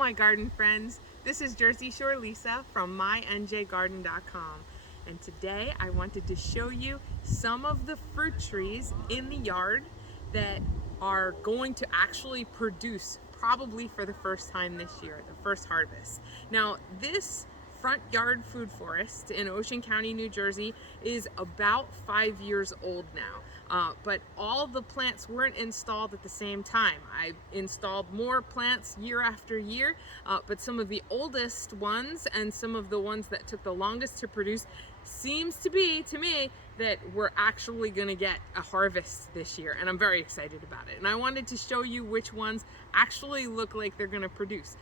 my garden friends. This is Jersey Shore Lisa from MyNJGarden.com, and today I wanted to show you some of the fruit trees in the yard that are going to actually produce probably for the first time this year, the first harvest. Now, this front yard food forest in Ocean County, New Jersey is about 5 years old now, but all the plants weren't installed at the same time. I installed more plants year after year, but some of the oldest ones and some of the ones that took the longest to produce seems to be, to me, that we're actually going to get a harvest this year, and I'm very excited about it. And I wanted to show you which ones actually look like they're going to produce.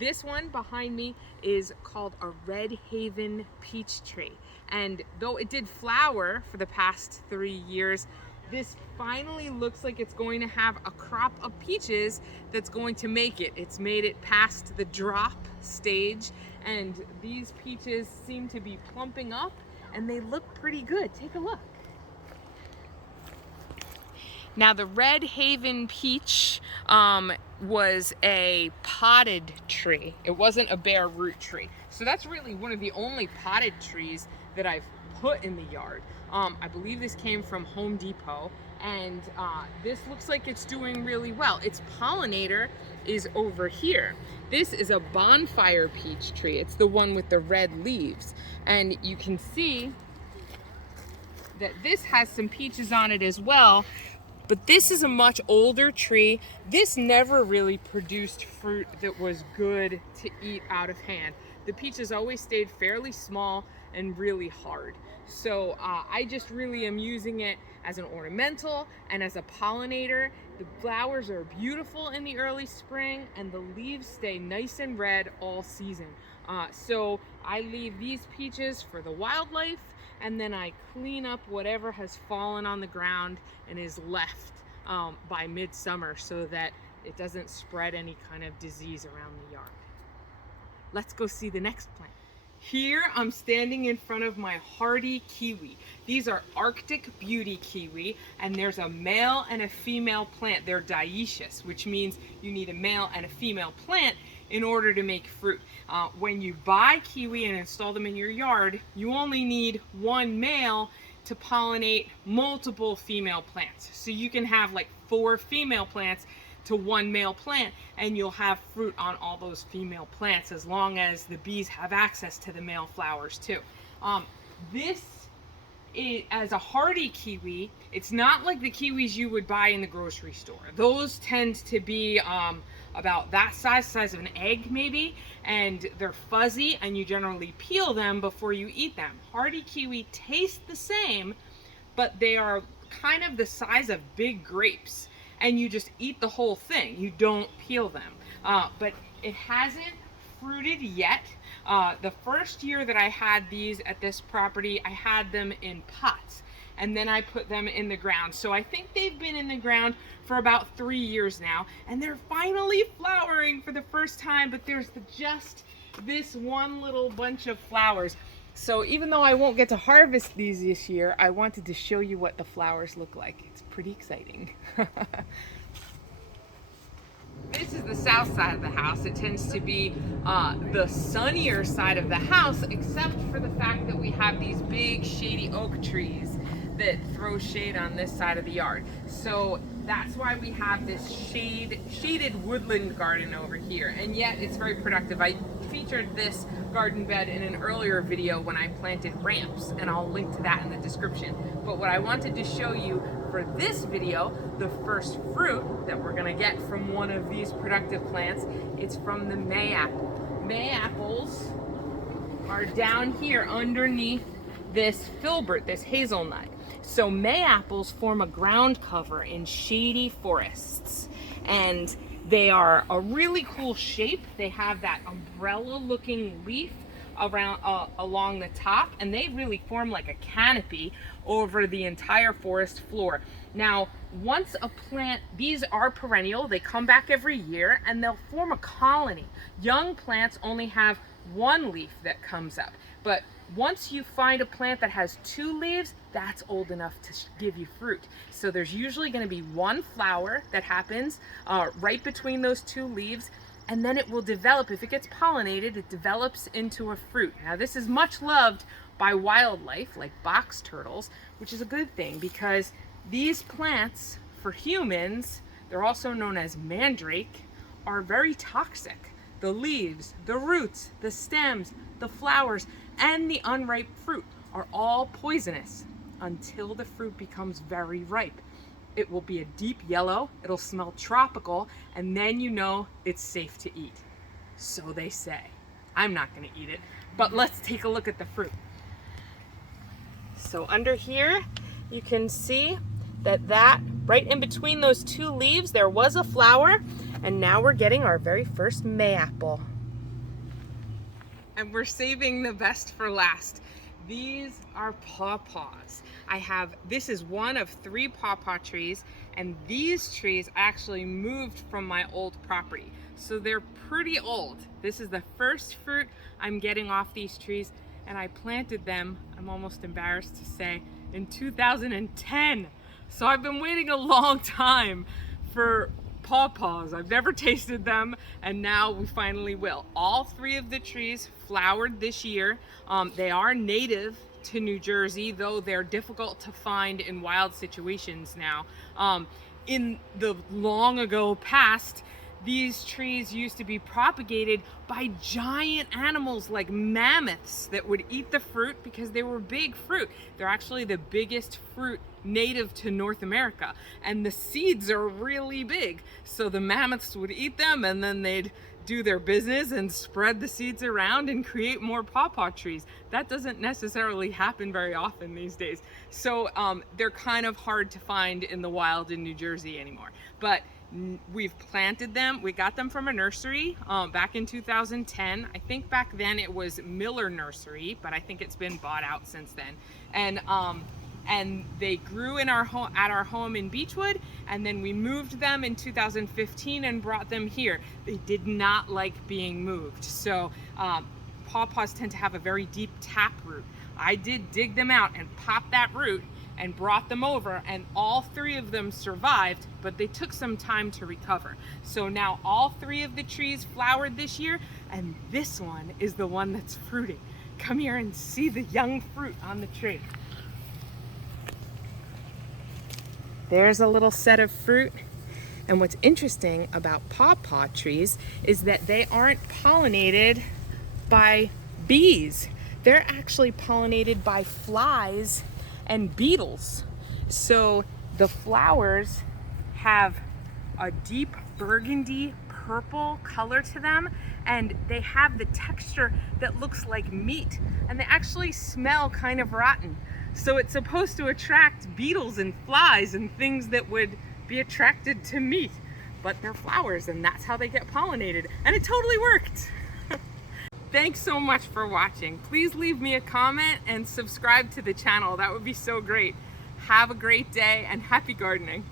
This one behind me is called a Red Haven peach tree, and though it did flower for the past 3 years, this finally looks like it's going to have a crop of peaches that's going to make it. It's made it past the drop stage, and these peaches seem to be plumping up and they look pretty good. Take a look. Now, the Red Haven peach was a potted tree. It wasn't a bare root tree. So that's really one of the only potted trees that I've put in the yard. I believe this came from Home Depot, and this looks like it's doing really well. Its pollinator is over here. This is a bonfire peach tree. It's the one with the red leaves. And you can see that this has some peaches on it as well. But this is a much older tree. This never really produced fruit that was good to eat out of hand. The peaches always stayed fairly small and really hard. So I just really am using it as an ornamental and as a pollinator. The flowers are beautiful in the early spring and the leaves stay nice and red all season. So I leave these peaches for the wildlife, and then I clean up whatever has fallen on the ground and is left by midsummer so that it doesn't spread any kind of disease around the yard. Let's go see the next plant. Here I'm standing in front of my hardy kiwi. These are Arctic Beauty kiwi, and there's a male and a female plant. They're dioecious, which means you need a male and a female plant in order to make fruit. When you buy kiwi and install them in your yard, you only need one male to pollinate multiple female plants. So you can have like 4 female plants to 1 male plant, and you'll have fruit on all those female plants as long as the bees have access to the male flowers too. This is, as a hardy kiwi, it's not like the kiwis you would buy in the grocery store. Those tend to be about that size of an egg maybe, and they're fuzzy, and you generally peel them before you eat them. Hardy kiwi taste the same, but they are kind of the size of big grapes, and you just eat the whole thing. You don't peel them. But it hasn't fruited yet. The first year that I had these at this property, I had them in pots, and then I put them in the ground. So I think they've been in the ground for about 3 years now, and they're finally flowering for the first time, but there's just this one little bunch of flowers. So even though I won't get to harvest these this year, I wanted to show you what the flowers look like. It's pretty exciting. This is the south side of the house. It tends to be the sunnier side of the house, except for the fact that we have these big shady oak trees that throw shade on this side of the yard. So that's why we have this shaded woodland garden over here, and yet it's very productive. I featured this garden bed in an earlier video when I planted ramps, and I'll link to that in the description. But what I wanted to show you for this video, the first fruit that we're gonna get from one of these productive plants, it's from the mayapple. Mayapples are down here underneath this filbert, this hazelnut. So mayapples form a ground cover in shady forests, and they are a really cool shape. They have that umbrella looking leaf around along the top, and they really form like a canopy over the entire forest floor. Now, once a plant, these are perennial, they come back every year, and they'll form a colony. Young plants only have 1 leaf that comes up, but once you find a plant that has 2 leaves, that's old enough to give you fruit. So there's usually going to be 1 flower that happens right between those 2 leaves, and then it will develop. If it gets pollinated, it develops into a fruit. Now this is much loved by wildlife like box turtles, which is a good thing because these plants for humans, they're also known as mandrake, are very toxic. The leaves, the roots, the stems, the flowers, and the unripe fruit are all poisonous until the fruit becomes very ripe. It will be a deep yellow, it'll smell tropical, and then you know it's safe to eat. So they say. I'm not gonna eat it, but let's take a look at the fruit. So under here, you can see that right in between those two leaves, there was a flower, and now we're getting our very first mayapple. And we're saving the best for last. These are pawpaws. This is one of 3 pawpaw trees, and these trees actually moved from my old property. So they're pretty old. This is the first fruit I'm getting off these trees, and I planted them, I'm almost embarrassed to say, in 2010. So I've been waiting a long time for pawpaws. I've never tasted them, and now we finally will. All 3 of the trees flowered this year. They are native to New Jersey, though they're difficult to find in wild situations now. In the long ago past, these trees used to be propagated by giant animals like mammoths that would eat the fruit because they were big fruit. They're actually the biggest fruit native to North America, and the seeds are really big. So the mammoths would eat them, and then they'd do their business and spread the seeds around and create more pawpaw trees. That doesn't necessarily happen very often these days. So they're kind of hard to find in the wild in New Jersey anymore. But we've planted them. We got them from a nursery back in 2010. I think back then it was Miller Nursery, but I think it's been bought out since then. And they grew in our home, at our home in Beechwood, and then we moved them in 2015 and brought them here. They did not like being moved. So pawpaws tend to have a very deep tap root. I did dig them out and pop that root and brought them over, and all 3 of them survived, but they took some time to recover. So now all 3 of the trees flowered this year, and this one is the one that's fruiting. Come here and see the young fruit on the tree. There's a little set of fruit. And what's interesting about pawpaw trees is that they aren't pollinated by bees. They're actually pollinated by flies and beetles. So the flowers have a deep burgundy purple color to them, and they have the texture that looks like meat, and they actually smell kind of rotten. So it's supposed to attract beetles and flies and things that would be attracted to meat, but they're flowers, and that's how they get pollinated, and it totally worked. Thanks so much for watching. Please leave me a comment and subscribe to the channel. That would be so great. Have a great day and happy gardening.